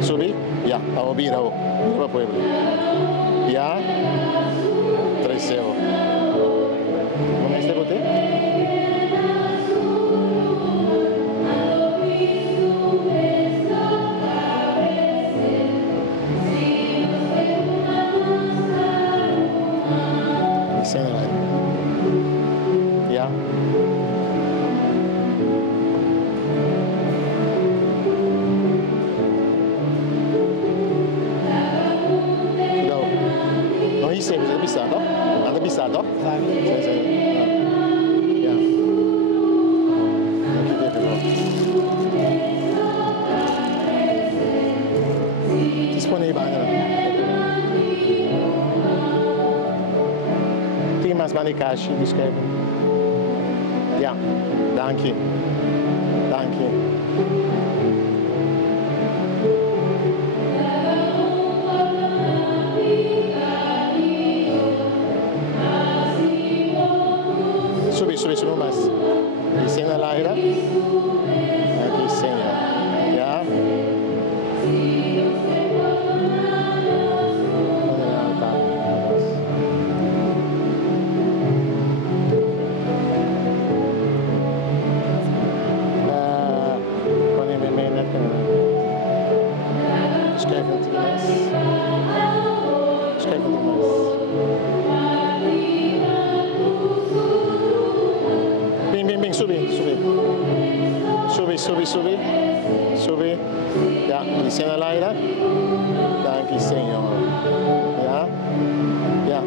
Subi. Ya, kamu birau. Berapa pueblo? Ya. 3 euro. ¿Con este bote? Ya. Non gli sembra, è bissato? Hanno bissato? Sì. Ya. Disponibile. Mas mani cash beschrijven. Ja, dank je. Subi mas. Diseña la aire. Aquí diseña. Ya. Subi. Ya, diseña el aire. Danke, Señor. Ya.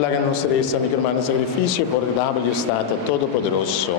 La nostra micromano sacrificio por W Stato Todopoderoso.